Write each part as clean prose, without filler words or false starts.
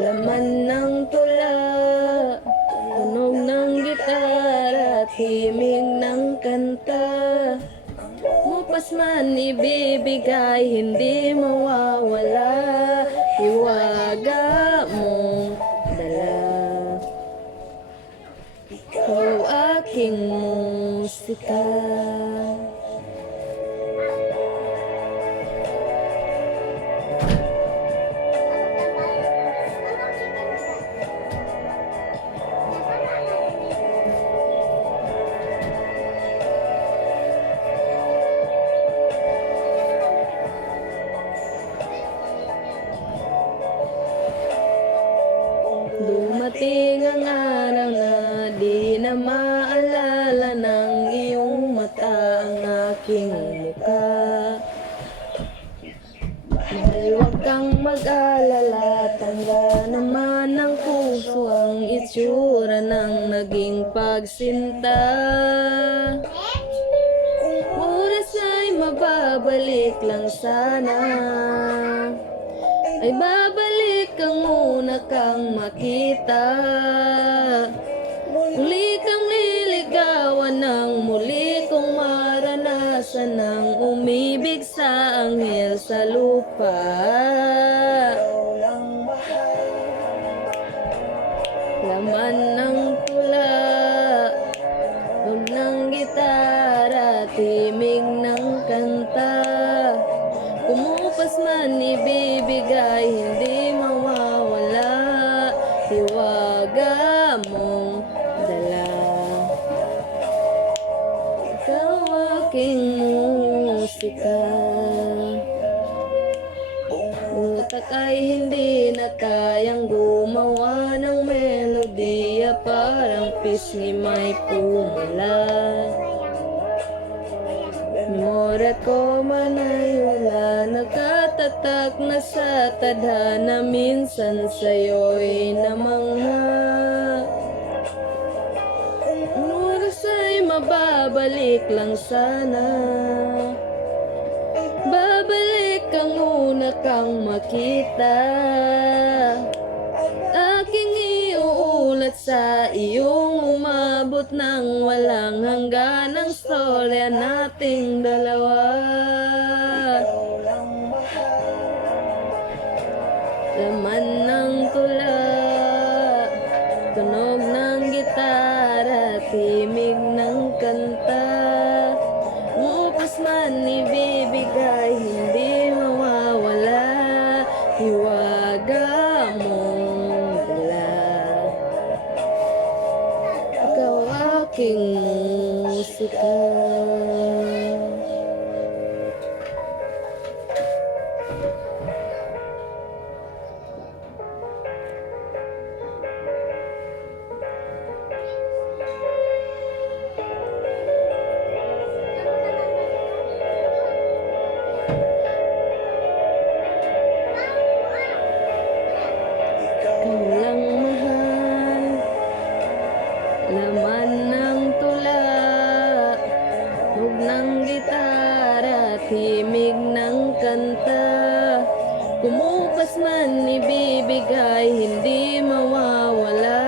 Laman ng tula, tunog ng gitara, himig ng kanta. Mupas man ibibigay, hindi mawawala. Hiwaga mong dala. Ikaw aking musika. Dumating ang araw na di na maalala ng iyong mata ang aking mukha. Mahal, huwag kang mag-alala, tanda naman ng puso ang itsura ng naging pagsinta. Oras ay mababalik lang sana, ay babalik kang una kang makita. Muli kang liligawan ng muli kong maranasan ng umibig sa anghel sa lupa. Laman ng tula, tunog ng gitara, timig ng kanta. Kumupas man ibibigay, hindi mawawala. Hiwaga mong dala. Ikaw aking musika. Utak ay hindi na kayang gumawa ng melodiya, parang pisngi may pumula. Memorya ko man ay wala, nakatatak na sa tadhana, minsan sa'yo'y namangha. Ang oras ay mababalik lang sana, babalik kang una kang makita. Aking iuulat sa iyong umabot ng walang hanggan ang storya nating dalawa. Laman ng tula, tunog ng gitara, timig ng kanta. Mupas man ibibigay, hindi mawawala. Hiwaga mong dala. Ikaw aking musika. Walang mahal, laman ng tula, tunog ng gitara, timig ng kanta. Kumupas man ibibigay, hindi mawawala.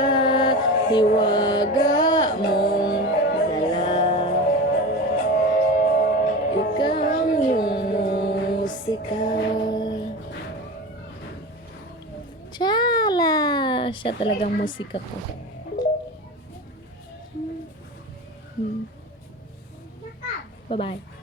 Hiwaga mong dala. Ikaw ang iyong musika. Tsala! Siya talagang musika ko. Bye-bye.